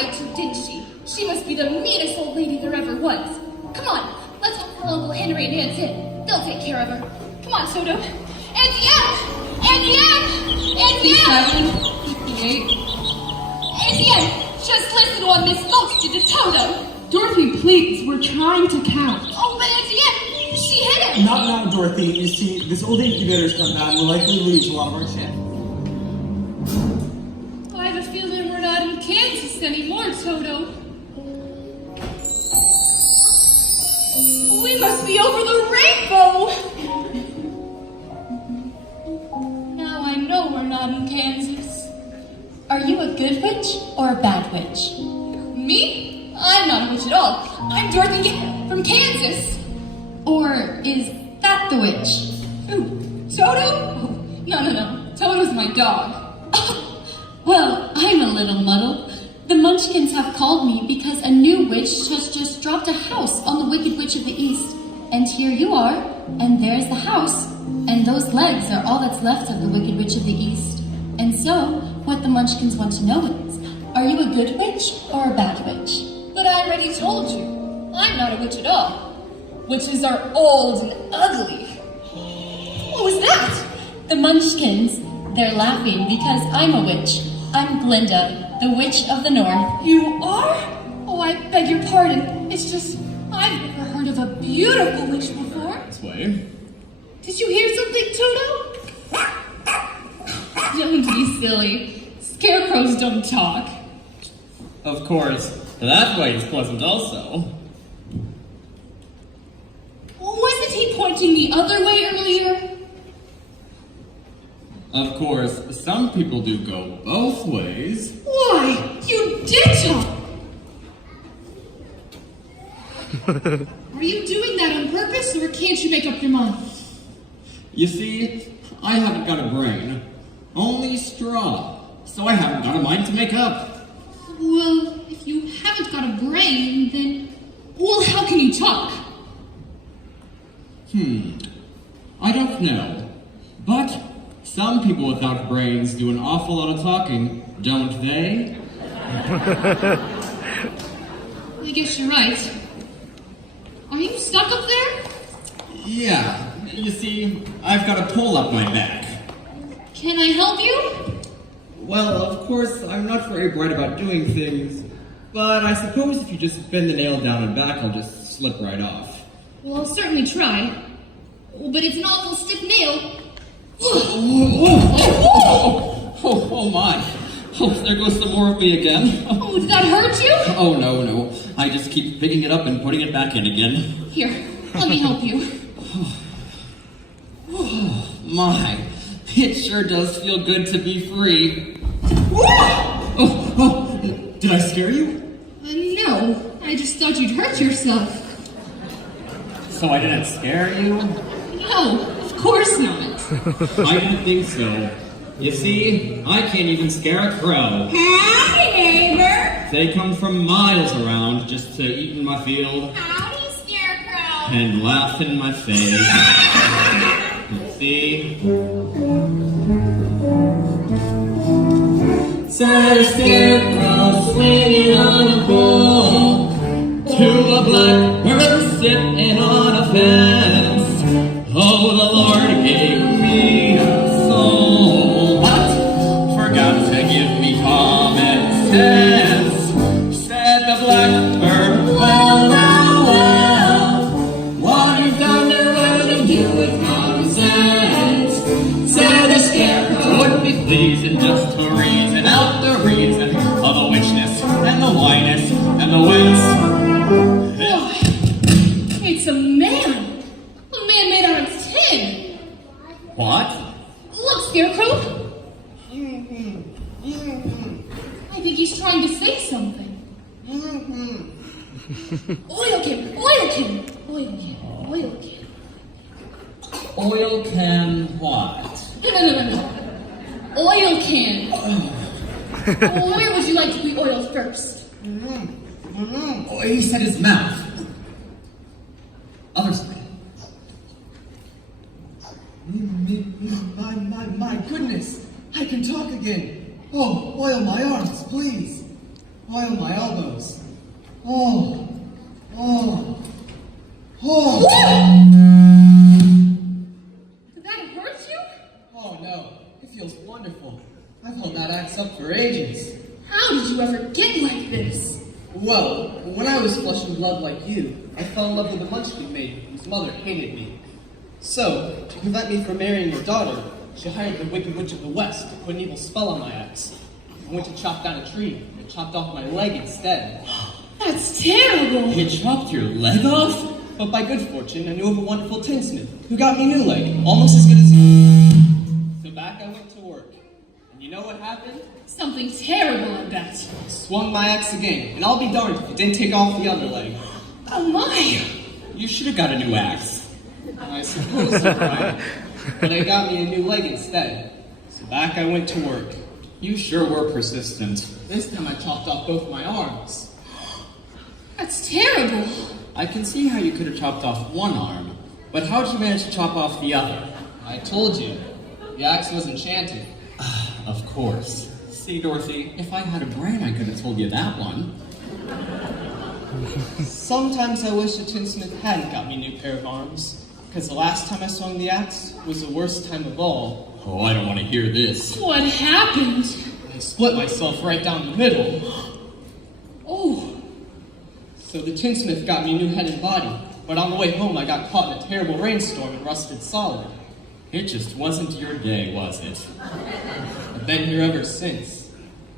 tried to, didn't she? She must be the meanest old lady there ever was. Come on, let's hope her Uncle Henry and Aunt in. They'll take care of her. Come on, Toto. Auntie Em! Auntie Em! Auntie Em! 57, 58. Auntie Em, just listen while Miss Folks did to Toto. Dorothy, please, we're trying to count. Oh, but Auntie Em, she hit him. Not now, Dorothy. You see, this old incubator's gone down and will likely lose a lot of our shit. I have a feeling we're not in Kansas anymore, Toto. We must be over the rainbow. Now I know we're not in Kansas. Are you a good witch or a bad witch? Me? I'm not a witch at all. I'm Dorothy from Kansas. Or is that the witch? Who? Toto? Oh, no. Toto's my dog. Well, I'm a little muddled. The Munchkins have called me because a new witch has just dropped a house on the Wicked Witch of the East. And here you are, and there's the house, and those legs are all that's left of the Wicked Witch of the East. And so, what the Munchkins want to know is, are you a good witch or a bad witch? But I already told you, I'm not a witch at all. Witches are old and ugly. What was that? The Munchkins, they're laughing because I'm a witch. I'm Glinda, the Witch of the North. You are? Oh, I beg your pardon. It's just, I've never heard of a beautiful witch before. This way. Did you hear something, Toto? Don't be silly. Scarecrows don't talk. Of course, that way is pleasant also. Wasn't he pointing the other way earlier? Of course, some people do go both ways. Why, you did talk! Are you doing that on purpose, or can't you make up your mind? You see, I haven't got a brain, only straw, so I haven't got a mind to make up. Well, if you haven't got a brain, then... Well, how can you talk? I don't know, but some people without brains do an awful lot of talking, don't they? I guess you're right. Are you stuck up there? Yeah, you see, I've got a pole up my back. Can I help you? Well, of course, I'm not very bright about doing things, but I suppose if you just bend the nail down and back, I'll just slip right off. Well, I'll certainly try. But it's an awful stiff nail. Oh my. Oh, there goes some more of me again. Oh, did that hurt you? Oh, no. I just keep picking it up and putting it back in again. Here, let me help you. Oh, my. It sure does feel good to be free. Did I scare you? No, I just thought you'd hurt yourself. So I didn't scare you? No, of course not. I didn't think so. You see, I can't even scare a crow. Howdy, neighbor. They come from miles around just to eat in my field Howdy, Scarecrow. and laugh in my face. See? Said a scarecrow swinging on a pole to a blackbird sitting on a fence. Oh, the Lord gave me a soul, but forgot to give me common sense. Said the blackbird, well, what you've done to really do with common sense. Said the scarecrow would be pleased and just to reason out the reason of the witchness and the whiness and the wince. It's a man. A man made out of tin. What? Look, Scarecrow. I think he's trying to say something. Oil can, oil can, oil can, oil can. Oil can what? No. Oil can. Where would you like to be oiled first? Oh, he said his mouth. Other side. My goodness. I can talk again. Oh, oil my arms, please. Why on my elbows? Oh. Did that hurt you? Oh no, it feels wonderful. I've held that axe up for ages. How did you ever get like this? Well, when I was flesh and blood like you, I fell in love with a munchkin maiden whose mother hated me. So, to prevent me from marrying your daughter, she hired the Wicked Witch of the West to put an evil spell on my axe. I went to chop down a tree and it chopped off my leg instead. That's terrible. It chopped your leg off? But by good fortune, I knew of a wonderful tinsmith who got me a new leg, almost as good as you. So back I went to work. And you know what happened? Something terrible, I bet. Swung my axe again, and I'll be darned if it didn't take off the other leg. Oh my! You should have got a new axe. I suppose you're right. But it got me a new leg instead. So back I went to work. You sure were persistent. This time I chopped off both my arms. That's terrible. I can see how you could have chopped off one arm, but how did you manage to chop off the other? I told you, the axe was enchanted. Of course. See, Dorothy, if I had a brain, I could have told you that one. Sometimes I wish the tinsmith hadn't got me a new pair of arms, because the last time I swung the axe was the worst time of all. Oh, I don't want to hear this. What happened? I split myself right down the middle. Oh, So the tinsmith got me a new head and body, but on the way home I got caught in a terrible rainstorm and rusted solid. It just wasn't your day, was it? I've been here ever since.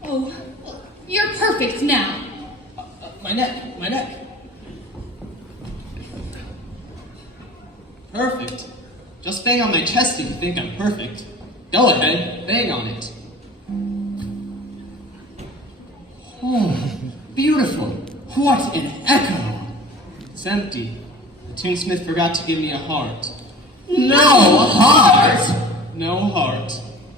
oh, well, you're perfect now. My neck. Perfect. Just bang on my chest if you think I'm perfect. Go ahead, bang on it. Oh, beautiful. What an echo. It's empty. The tinsmith forgot to give me a heart. No heart! No heart.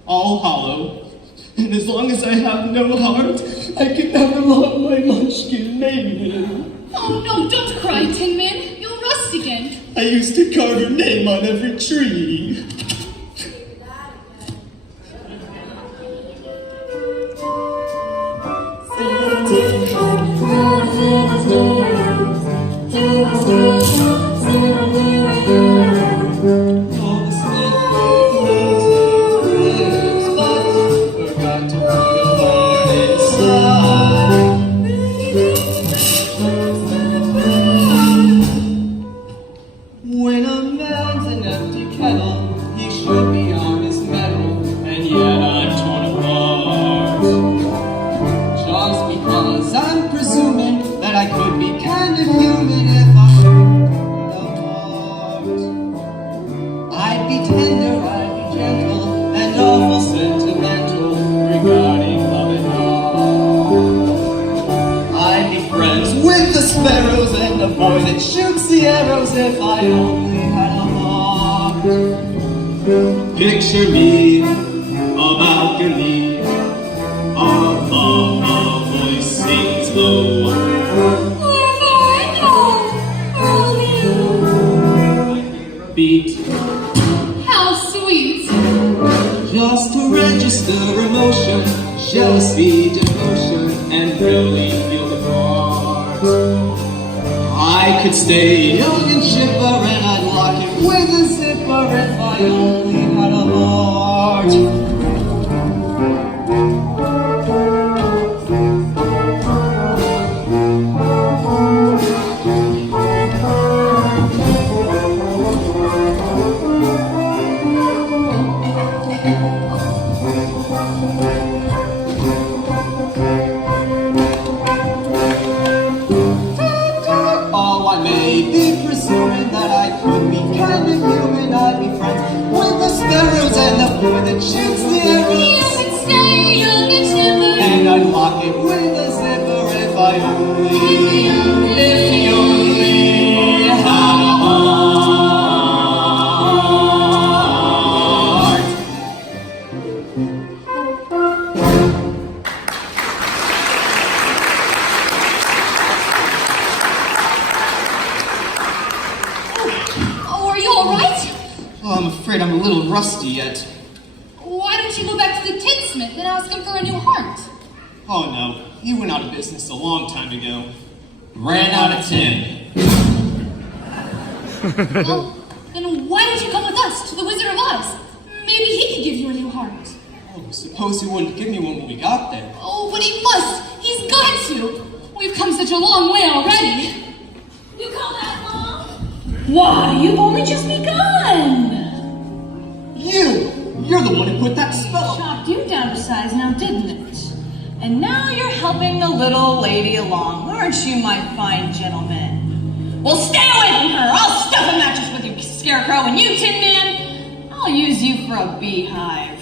All hollow. And as long as I have no heart, I can never love my munchkin maiden. Oh no, don't cry, Tin Man. You'll rust again. I used to carve her name on every tree. When a man's an empty kettle, he should be on his mettle, and yet I'm torn apart. Just because I'm presuming that I could be kind of human if I had a heart. I'd be tender, I'd be gentle, and awful sentimental regarding love and art. I'd be friends with the sparrows and the boy that shoots the arrows if I only had a heart. Picture me, a balcony, our love, a voice sings low. I hear a beat, How sweet. just to register emotion, jealousy, devotion, and really feel the part. I could stay young and chipper, and I'd lock it with a zipper if I only had a heart. Oh, I may be presuming that I could be kind of human. I'd be friends with the sparrows and the boy that shoots the You arrows. can stay young and chipper. And I'd lock it with a zipper if I only had a heart. Oh, are you all right? Oh, I'm afraid I'm a little rusty yet. Why don't you go back to the tinsmith and ask him for a new heart? Oh no, You went out of business a long time ago. Ran out of tin. Well, then why don't you come with us to the Wizard of Oz? Maybe he could give you a new heart. Oh, suppose he wouldn't give me one when we got there. Oh, but he must. He's got to. We've come such a long way already. You call that long? Why, you've only just begun! You're the one who put that spell. Chopped you down to size now, didn't it? And now you're helping the little lady along, aren't you, my fine gentleman? Well, stay away from her! I'll stuff a mattress with you, Scarecrow, and you, Tin Man, I'll use you for a beehive.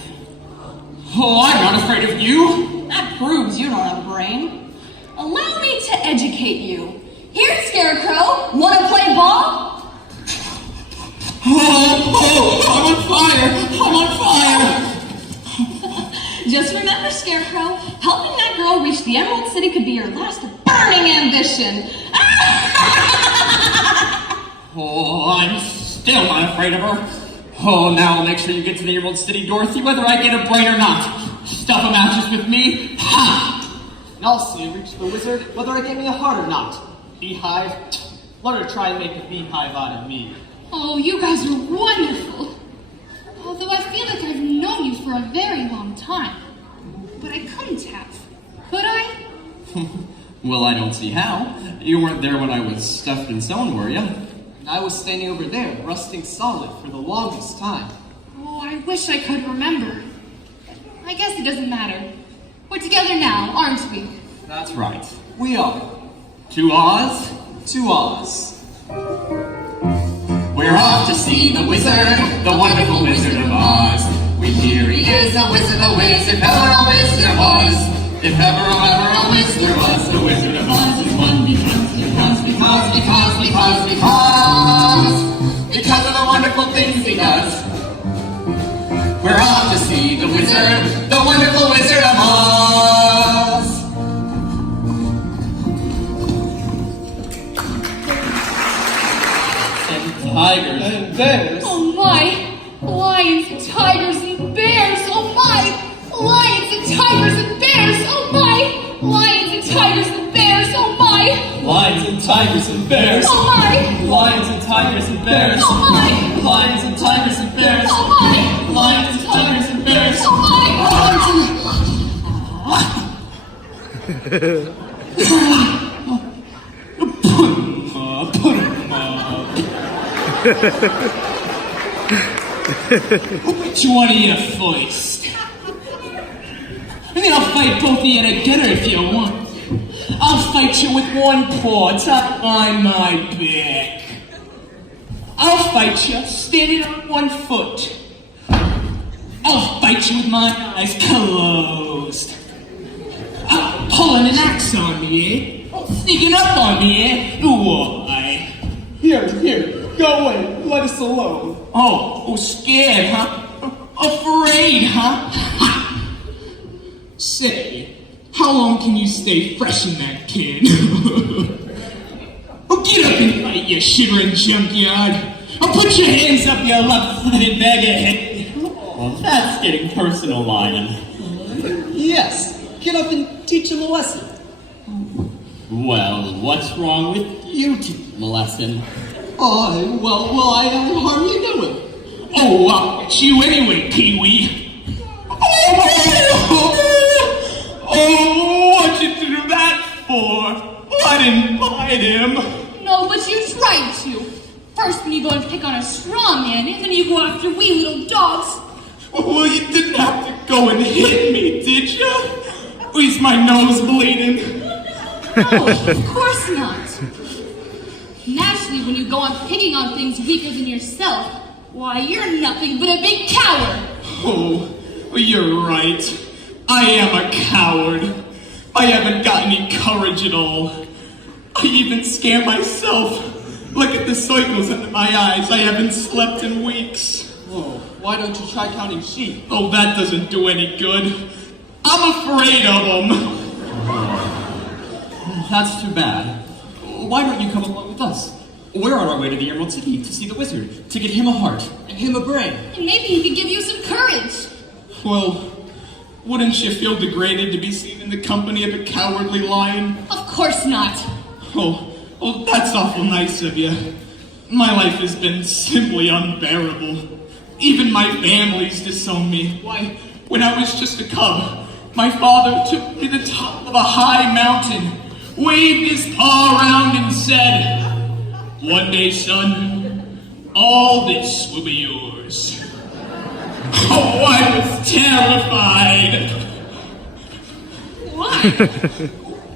Oh, I'm not afraid of you. That proves you don't have a brain. Allow me to educate you. Here, Scarecrow, wanna play ball? Oh, I'm on fire. I'm on fire. Just remember, Scarecrow, helping that girl reach the Emerald City could be your last burning ambition. Oh, I'm still not afraid of her. Oh, now I'll make sure you get to the Emerald City, Dorothy, whether I get a brain or not. Stuff a mattress with me. Ha! And I'll see reach the wizard whether I get me a heart or not. Beehive? Let her try and make a beehive out of me. Oh, you guys are wonderful. Although I feel like I've known you for a very long time. But I couldn't have. Could I? Well, I don't see how. You weren't there when I was stuffed and sewn, were you? And I was standing over there, rusting solid for the longest time. Oh, I wish I could remember. I guess it doesn't matter. We're together now, aren't we? That's right. We are. To Oz? To Oz. We're off to see the wizard, the wonderful Wizard of Oz. We hear he is a wizard of ways, if ever a wizard was. If ever a wizard was, the Wizard of Oz is one because of the wonderful things he does. We're off to see the wizard, the wonderful Wizard of Oz. Tigers. And bears. Oh my! Lions, tigers, and bears! Oh my! Lions and tigers and bears! Oh my! Lions and tigers and bears! Oh my! Lions and tigers and bears. Oh my! Lions and tigers and bears. Oh my! Lions and tigers and bears. Oh my! Lions and tigers and bears. Oh Which one of you first? I mean, I'll fight both of you together if you want. I'll fight you with one paw tucked on my back. I'll fight you standing on one foot. I'll fight you with my eyes closed. I'm pulling an axe on me, eh? Sneaking up on me, eh? Why? Here, go away, let us alone. Oh, scared, huh? Afraid, huh? Ha! Say, how long can you stay fresh in that can? Oh, get up and fight, you shivering junkyard. Oh, put your hands up, you left-footed baghead. Oh, that's getting personal, Lion. Yes, get up and teach him a lesson. Well, what's wrong with you teaching a lesson? I hardly know him. Oh, it's you anyway, Pee-wee. Oh, what'd you do that for? I didn't bite him. no, but you tried to. First when you go and pick on a straw man, and then you go after wee little dogs. Well, you didn't have to go and hit me, did you? At least my nose bleeding. No, of course not. Naturally, when you go on picking on things weaker than yourself, why, you're nothing but a big coward. Oh, you're right. I am a coward. I haven't got any courage at all. I even scare myself. Look at the circles under my eyes. I haven't slept in weeks. Oh, why don't you try counting sheep? Oh, that doesn't do any good. I'm afraid of them. That's too bad. Why don't you come along with us? We're on our way to the Emerald City to see the wizard, to get him a heart. And him a brain. And maybe he could give you some courage. Well, Wouldn't you feel degraded to be seen in the company of a cowardly lion? Of course not. Oh, that's awful nice of you. My life has been simply unbearable. Even my family's disowned me. Why, when I was just a cub, my father took me to the top of a high mountain, waved his paw around and said, "One day, son, all this will be yours." Oh, I was terrified. Why?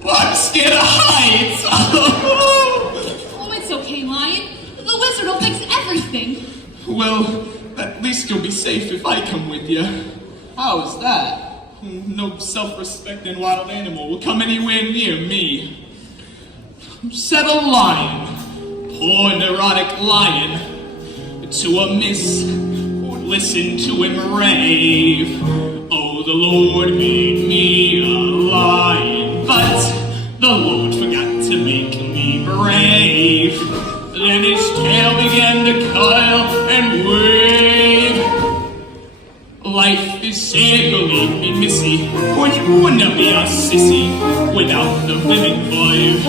I'm scared of heights. Oh, it's okay, Lion. The wizard will fix everything. Well, at least you'll be safe if I come with you. How's that? No self-respecting wild animal will come anywhere near me. Said a lion, poor neurotic lion, to a miss who'd listen to him rave. Oh, the Lord made me a lion, but the Lord forgot to make me brave. Then his tail began to curl and wave. Life is sad, believe me, missy. Wouldn't be a sissy without the women vibe.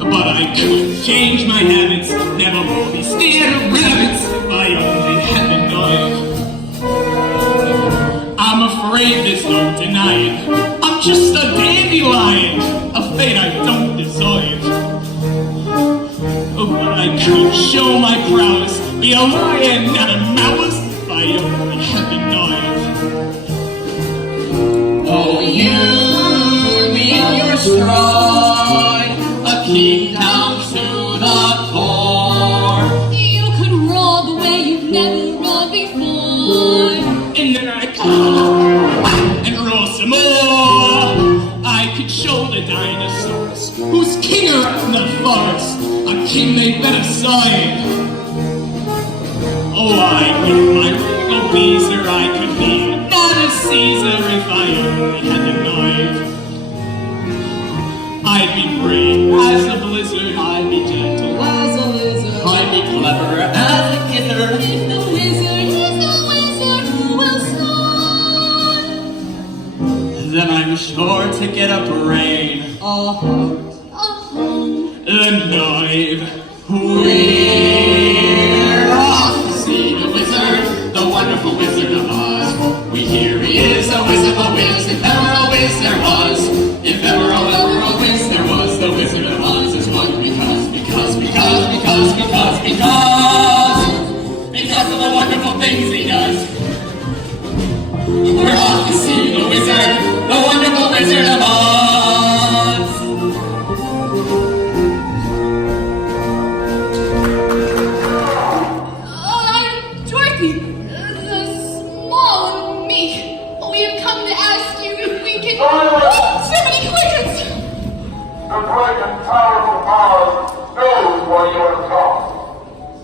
But I could change my habits, never more be scared of rabbits if I only had a knife. I'm afraid there's no denying, I'm just a dandelion, a fate I don't deserve. But I could show my prowess, be a lion, not a mouse, if I only had a knife. Oh, you, me and your stride, a king down to the core. You could roar the way you've never roared before. And then I come and roar some more. I could show the dinosaurs who's king around the forest, a king they better sign. Oh, I with my regal Caesar I could be not a Caesar if I only had a knife. I'd be brave as a blizzard, I'd be gentle as a lizard, I'd be clever as a kidder. If the wizard is the wizard who will start, Then I'm sure to get a brain, a home. a knife. We're off to see the wizard, the wonderful Wizard of Oz. We hear he is a whiz of a whiz, if ever a whiz there was. If ever a whiz there was, the Wizard of Oz is one because of the wonderful things he does. We're off to see the wizard, the wonderful Wizard of Oz. I'm Dorothy, the small and meek. We have come to ask you if we can... Oh, so many crickets! The great and powerful Oz knows what you are taught.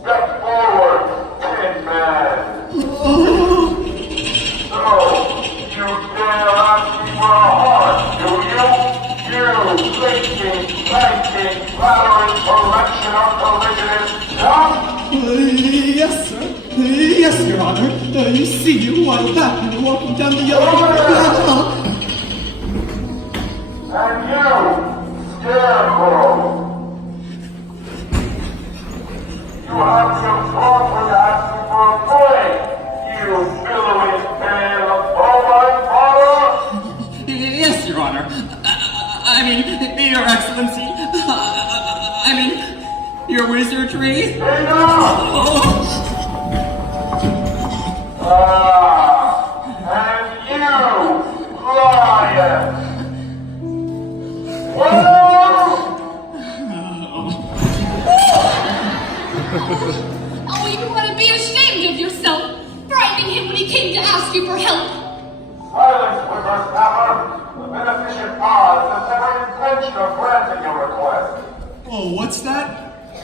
Step forward, Tin Man. So, you dare ask me for a heart, do you? You thinking, thanking, flattering collection of collisionist dump? Yes, sir. Yes, Your Honor. You see you while back and walking down the yellow... And you, Scarecrow. You have the authority to ask me for a break, you billowing tail of bovine fodder. Yes, Your Honor. I mean, Your Excellency. I mean, Your Wizardry. Enough! And you, lion. Well, Oh, you ought to be ashamed of yourself, frightening him when he came to ask you for help. silence, whippersnapper. The beneficent Oz has every intention of granting your request. Oh, what's that?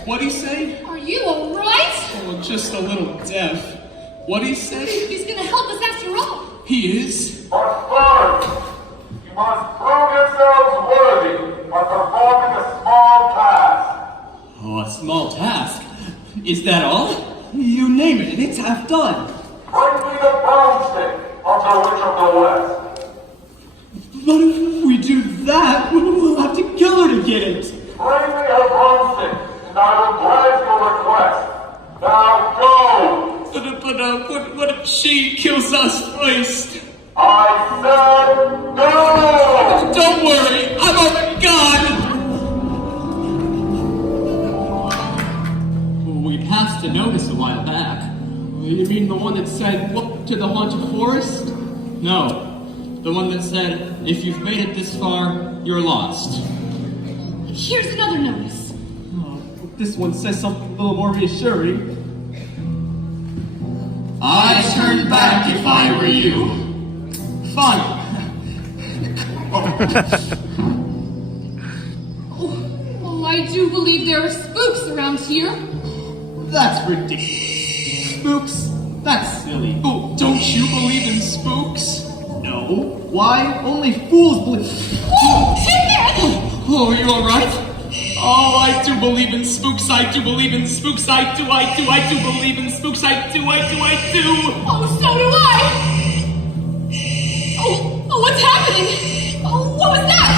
What'd he say? Are you all right? Oh, just a little deaf. What'd he say? He's gonna help us after all. He is? But first, you must prove yourselves worthy by performing a small task. Oh, a small task. Is that all? You name it, and it's half done. Bring me the broomstick of the Witch of the West. But if we do that, we'll have to kill her to get it. Bring me her broomstick, and I will grant your request. Now go! But what if she kills us first? I said go! Don't worry, I'm already gone! We passed a notice a while back. You mean the one that said, "Look to the haunted forest"? No. The one that said, "If you've made it this far, you're lost." Here's another notice. Oh, this one says something a little more reassuring. I'd turn back if I were you. Fine. Oh, I do believe there are spooks around here. That's ridiculous. Spooks? That's silly. Oh, don't you believe in spooks? No. Why? Only fools believe. Whoa! Hey there! Oh, are you alright? Oh, I do believe in spooks, I do believe in spooks, I do believe in spooks, I do. Oh, so do I! Oh, what's happening? Oh, what was that?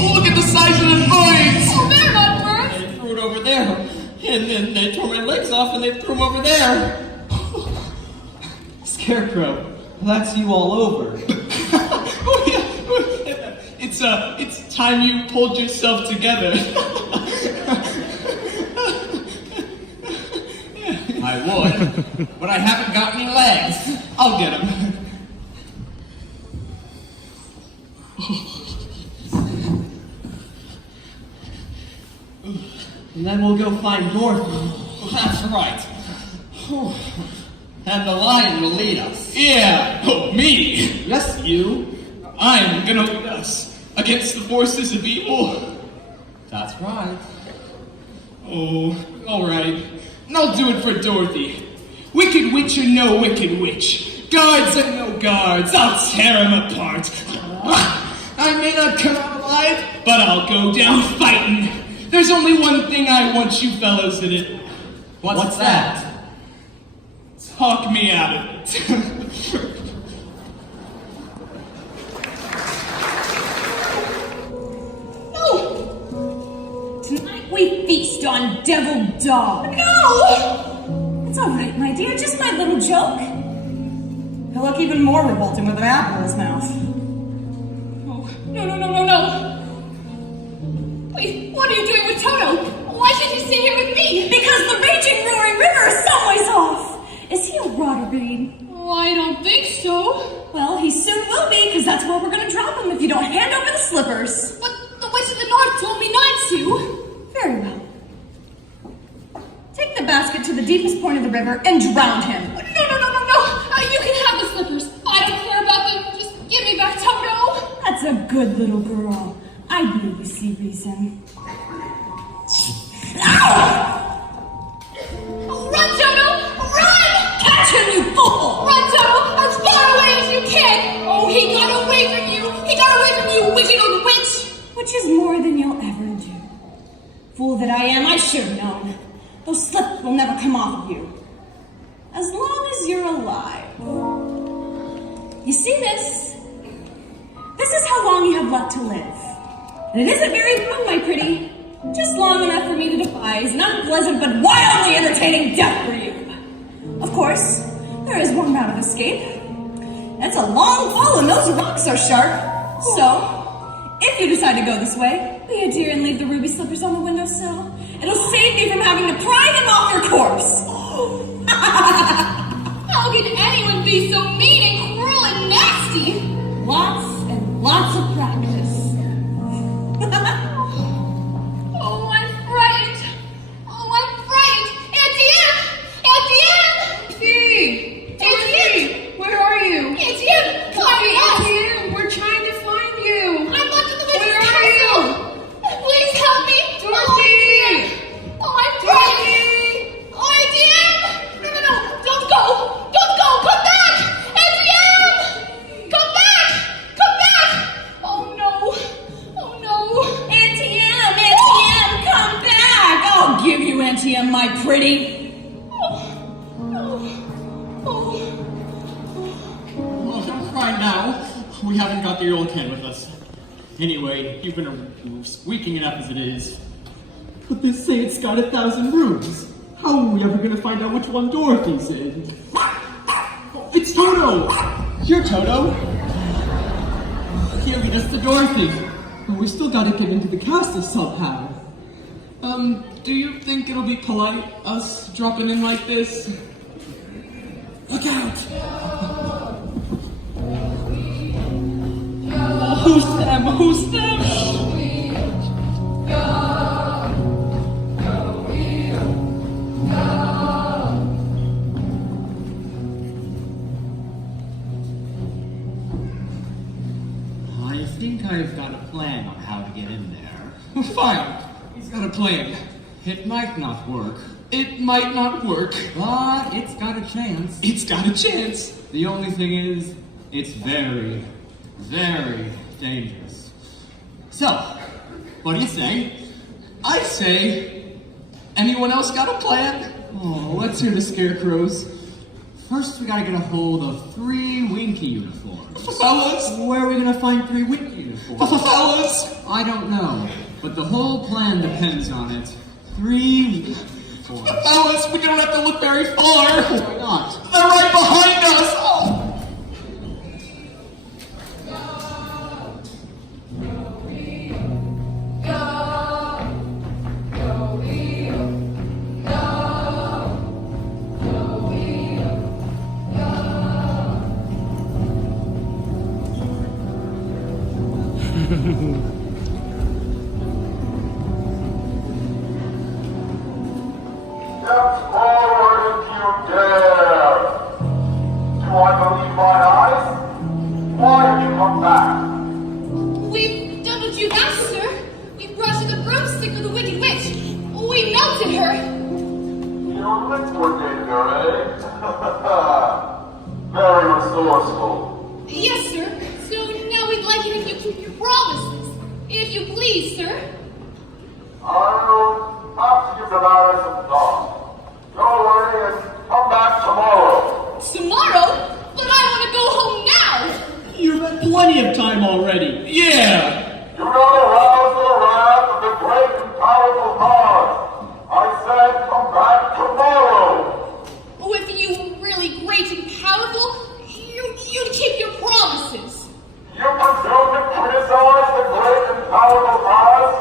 Oh, look at the size of the vines! Oh, they're not birds! They threw it over there, and then they tore my legs off and they threw them over there. Scarecrow, that's you all over. Oh, yeah. It's time you pulled yourself together. I would, but I haven't got any legs. I'll get them. And then we'll go find Dorothy. That's right. And the lion will lead us. Yeah, me. Yes, you. I'm gonna lead us against the forces of evil. That's right. Oh, alright. And I'll do it for Dorothy. Wicked witch or no wicked witch. Guards or no guards. I'll tear them apart. I may not come out alive, but I'll go down fighting. There's only one thing I want you fellows in it. What's that? Talk me out of it. Tonight we feast on deviled dog. No! It's all right, my dear. Just my little joke. He'll look even more revolting with an apple in his mouth. Oh, no. Wait, what are you doing with Toto? Why can't you stay here with me? Because the raging, roaring river is some ways off. Is he a rotter bean? Oh, I don't think so. Well, he soon will be, because that's where we're going to drop him if you don't hand over the slippers. But the Witch of the North told me not to. Very well. Take the basket to the deepest point of the river and drown him. No. You can have the slippers. I don't care about them. Just give me back Toto. That's a good little girl. I really see reason. Ow! Run, Toto! Run! Catch him, you fool! Run, Toto! As far away as you can! Oh, he got away from you! He got away from you, wicked old witch! Which is more than you'll ever do. Fool that I am, I should have known. Those slips will never come off of you. As long as you're alive. You see this? This is how long you have left to live. And it isn't very long, my pretty. Just long enough for me to devise an unpleasant but wildly entertaining death for you. Of course, there is one route of escape. It's a long fall and those rocks are sharp. So, if you decide to go this way, be a dear and leave the ruby slippers on the windowsill. It'll save me from having to pry them off your corpse. How can anyone be so mean and cruel and nasty? Lots and lots of practice. Oh, I'm frightened. Auntie Em! Auntie! Where are you? Auntie Em! Come here! We're trying to find you. I'm locked in the witch's Where are castle! Please help me! Dorothy! Oh, I'm frightened! Oh, Auntie Em! No! Don't go! Come back! Auntie Em! Come back! now, we haven't got the old can with us. Anyway, you've been squeaking enough as it is. But they say it's got 1,000 rooms. How are we ever gonna find out which one Dorothy's in? Oh, it's Toto! You're Toto. Here, lead us to Dorothy. But we still gotta get into the castle somehow. Do you think it'll be polite, us dropping in like this? Look out! Who's them? Who's them? I think I've got a plan on how to get in there. Fine. He's got a plan. It might not work, It might not work. but it's got a chance. It's got a chance. The only thing is, it's very, very dangerous. So, what do you say? I say, anyone else got a plan? Oh, let's hear the scarecrows. First, we gotta get a hold of 3 Winky uniforms. Fellas! Where are we gonna find 3 Winky uniforms? Fellas! I don't know, but the whole plan depends on it. 3 Winky uniforms. Fellas, we don't have to look very far. Why not? They're right behind us. Oh. Step forward if you dare. Do I believe my eyes? Why have you come back? We've done what you've asked, sir. We brought you the broomstick of the Wicked Witch. We melted her. You liquidated her, eh? Very resourceful. Yes, sir. So now we'd like it if you keep your promises. If you please, sir. I'll have to give the matter some thought. Go away and come back tomorrow. Tomorrow? But I want to go home now. You've had plenty of time already. Yeah. Do not arouse the wrath of the great and powerful God. I said come back tomorrow. If you were really great and powerful, you'd keep your promises. You presume to criticize the great and powerful Oz?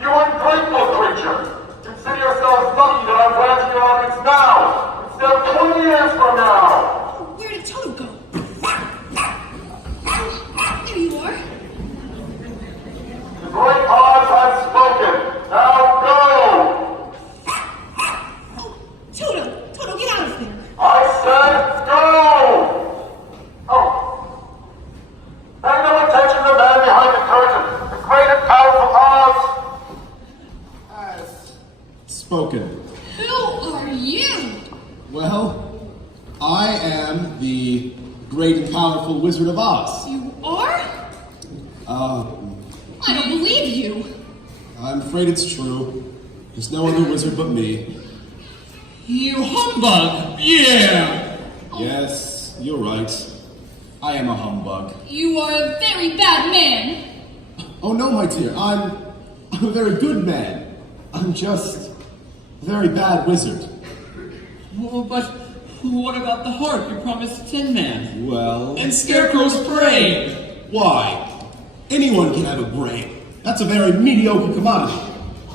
You ungrateful creature! Consider yourselves lucky that I'm branching your armies now, instead of 20 years from now! Where did Toto go? There you are. The great Oz has spoken! Now go! Oh, Toto, get out of there. I said go! Oh. Pay no attention to the man behind the curtain! The great and powerful Oz! Spoken. Who are you? Well, I am the great and powerful Wizard of Oz. You are? I don't believe you. I'm afraid it's true. There's no other wizard but me. You humbug. Yeah. Yes, you're right. I am a humbug. You are a very bad man. Oh no, my dear, I'm a very good man. I'm just a very bad wizard. Oh, but what about the harp you promised to Tin Man? Well, And Scarecrow's brain. why? Anyone can have a brain. That's a very mediocre commodity.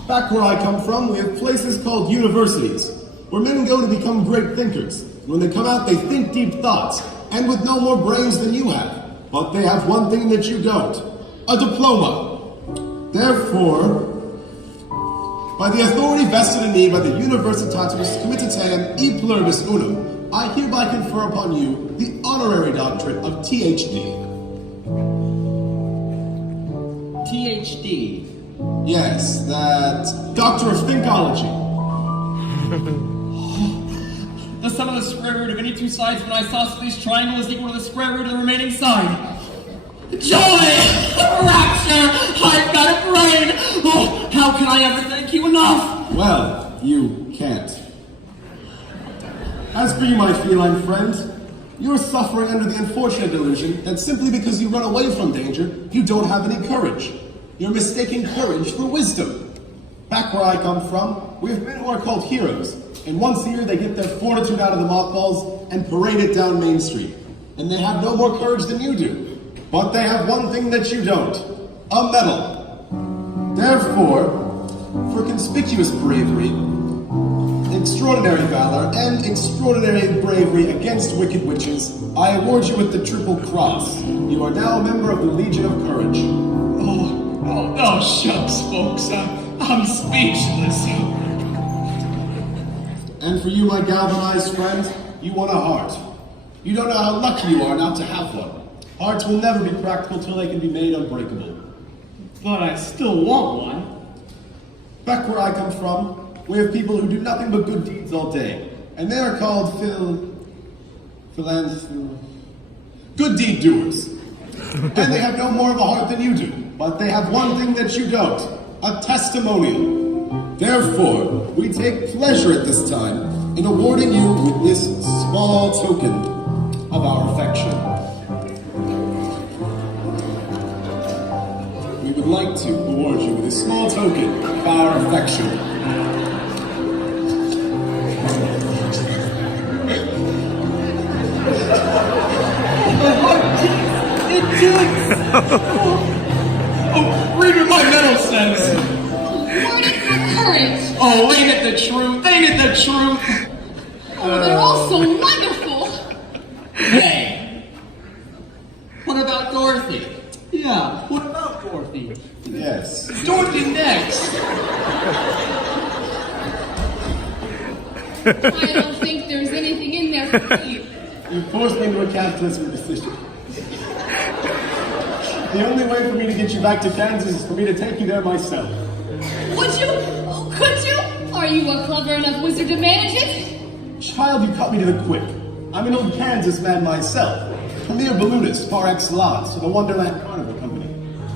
Back where I come from, we have places called universities, where men go to become great thinkers. When they come out, they think deep thoughts, and with no more brains than you have. But they have one thing that you don't, a diploma. Therefore, by the authority vested in me by the Universitatis Comitateum e Pluribus Unum, I hereby confer upon you the honorary doctorate of THD. THD. Yes, that Doctor of Thinkology. The sum of the square root of any two sides of an isosceles triangle is equal to the square root of the remaining side. Joy! Rapture! I've got a brain! Oh, how can I ever thank you enough? Well, you can't. As for you, my feline friend, You're suffering under the unfortunate delusion that simply because you run away from danger, you don't have any courage. You're mistaking courage for wisdom. Back where I come from, we have men who are called heroes, and once a year they get their fortitude out of the mothballs and parade it down Main Street. And they have no more courage than you do. But they have one thing that you don't, a medal. Therefore, for conspicuous bravery, extraordinary valor, and extraordinary bravery against wicked witches, I award you with the Triple Cross. You are now a member of the Legion of Courage. Oh, shucks, folks. I'm speechless. And for you, my galvanized friend, you won a heart. You don't know how lucky you are not to have one. Hearts will never be practical till they can be made unbreakable. But I still want one. Back where I come from, we have people who do nothing but good deeds all day. And they are called good deed doers. And they have no more of a heart than you do. But they have one thing that you don't, a testimonial. Therefore, we take pleasure at this time in awarding you with this small token of our affection. We would like to award you with a small token of our affection. Oh, read what my medal says. Awarded for courage. Oh, ain't it the truth? Ain't it the truth? Oh, they're all so wonderful. Hey, what about Dorothy? Yeah, what about Dorothy? Yes. Dorothy next. I don't think there's anything in there for you. You forced me into a capitalism decision. The only way for me to get you back to Kansas is for me to take you there myself. Would you? Oh, could you? Are you a clever enough wizard to manage it? Child, you cut me to the quick. I'm an old Kansas man myself. Premier balloonist par excellence for the Wonderland Carnival Company.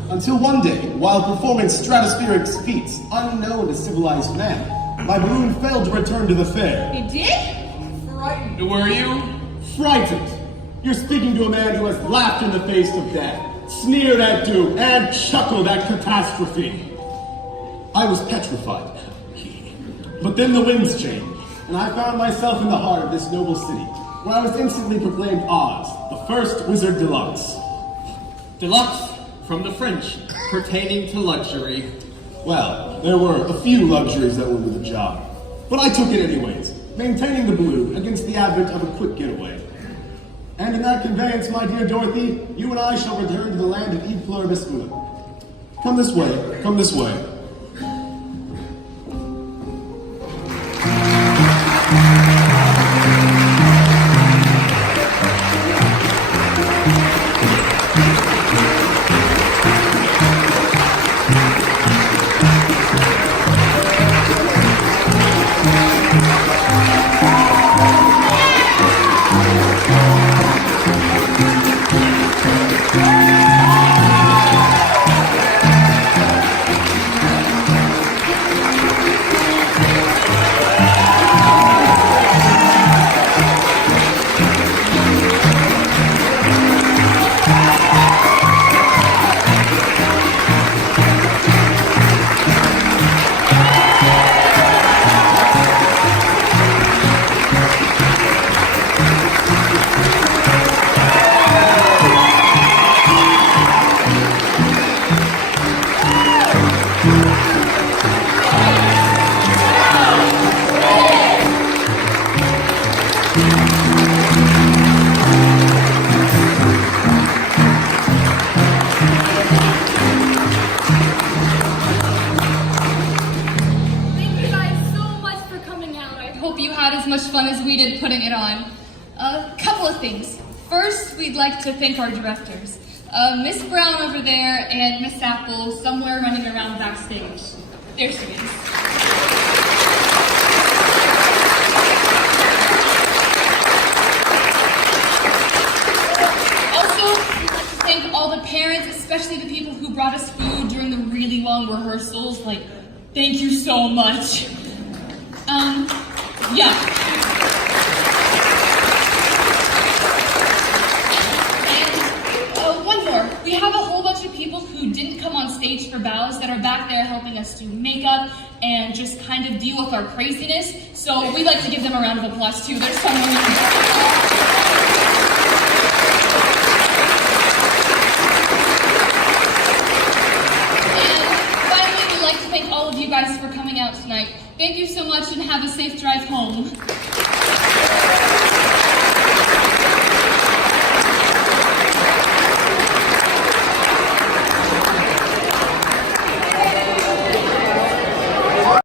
Until one day, while performing stratospheric feats unknown to civilized man, my balloon failed to return to the fair. It did? Frightened, were you? Frightened. You're speaking to a man who has laughed in the face of death, sneered at doom, and chuckled at catastrophe. I was petrified. But then the winds changed, and I found myself in the heart of this noble city, where I was instantly proclaimed Oz, the first wizard deluxe. Deluxe, from the French, pertaining to luxury. Well, there were a few luxuries that were with the job, but I took it anyways, maintaining the balloon against the advent of a quick getaway. And in that conveyance, my dear Dorothy, you and I shall return to the land of E Pluribus Unum. Come this way, come this way. We'd like to thank our directors, Miss Brown over there and Miss Apple somewhere running around backstage. There she is. Also, we'd like to thank all the parents, especially the people who brought us food during the really long rehearsals. Like, thank you so much. Yeah. us do makeup and just kind of deal with our craziness. So we'd like to give them a round of applause too. There's someone. And finally, we'd like to thank all of you guys for coming out tonight. Thank you so much and have a safe drive home.